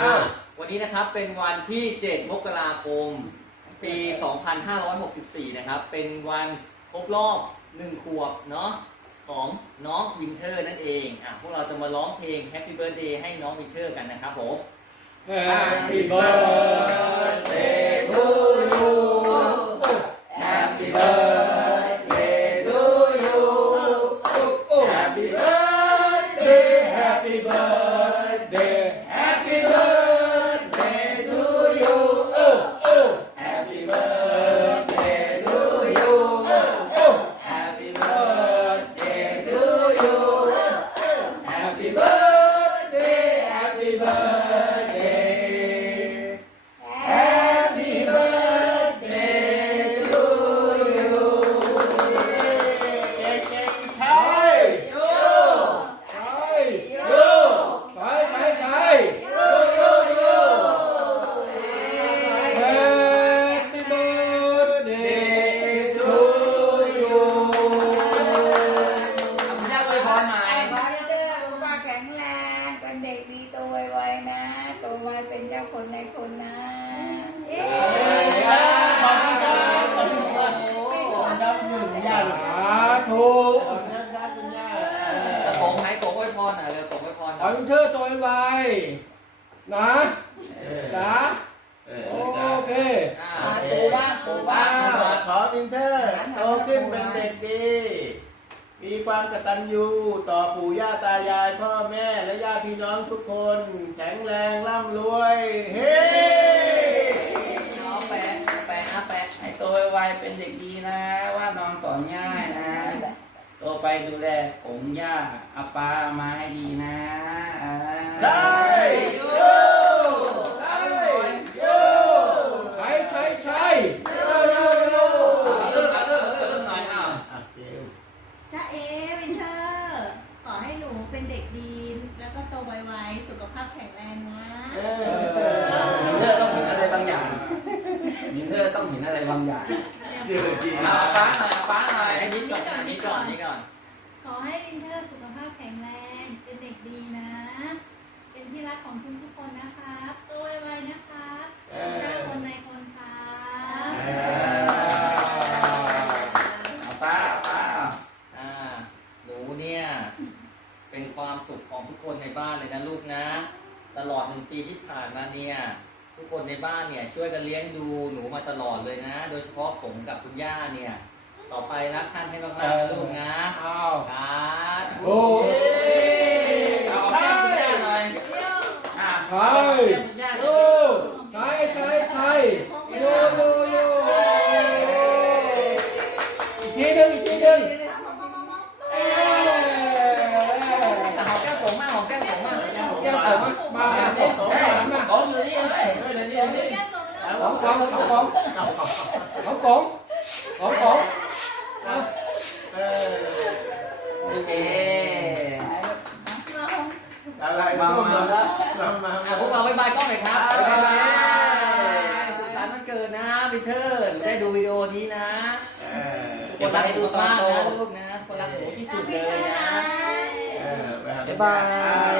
อ่าวันนี้นะครับเป็นวันที่ 7 มกราคม ปี 2564 นะครับ เป็นวันครบรอบ1ขวบเนาะของน้องวินเทอร์นั่นเองอะพวกเราจะมาร้องเพลง Happy Birthday ให้น้องวินเทอร์กันนะครับผม Happy birthday to you Happy birthday to you Happy birthday Happy birthday ไวเป็นเจ้าคนในคนนะสาธุกระผมไหนกระผมอวยพรหน่อยเลยกระผมอวยพรหขน่ออยให้เธอตัวไวๆนะจ้าโอเค อ่าอ่าตูบ้างตูบ้าง ขอวินเทอร์โตขึ้นเป็นเด็กดี มีความกตัญญูต่อปู่ย่าตายาย พ่อแม่และญาติพี่น้องทุกคน แข็งแรงร่ำรวย เฮ้น้องแปะแปะนะแปะให้โตไวเป็นเด็กดีนะ ว่าน้องสอนง่ายนะ โตไปดูแลผมย่าอาปาอามาให้ดีนะอ่าด้โยได้โยใช้ใช้ใช้โยโยโย เริ่มเริ่มเริ่มหน่อยอ้าว จ้าเอวินเทอร์ ขอให้หนูเป็นเด็กดี แล้วก็โตไวๆ สุขภาพแข็งแรงนะมินเทอร์ต้องเห็นอะไรบางอย่างมินเทอร์ต้องเห็นอะไรบางอย่างเอาฟ้าหน่อยฟ้าหน่อยอันนี้ก่อนนี่ก่อนนี่ก่อน ขอให้วินเทอร์สุขภาพแข็งแรง ความสุขของทุกคนในบ้านเลยนะลูกนะ ตลอดหนึ่งปีที่ผ่านมาเนี่ยทุกคนในบ้านเนี่ยช่วยกันเลี้ยงดูหนูมาตลอดเลยนะ โดยเฉพาะผมกับคุณย่าเนี่ย ต่อไปรักท่านให้มากๆนะลูกนะอ้าวครับโอ้ย เอาแก้มคุณย่าหน่อยอะใช่เอาแก้มคุณย่าหโยน่ ของของของของของของของเออโอเคอะไรมามาแล้วมามาพวกเราบายบากล้องหน่อยครับบ๊าบายสุขสันต์วันเกิดนะพีเทอร์ได้ดูวิดีโอนี้นะคนรักดูมากนะลูกนะคนรักโหนูที่สุดเลยนะบ๊ายบาย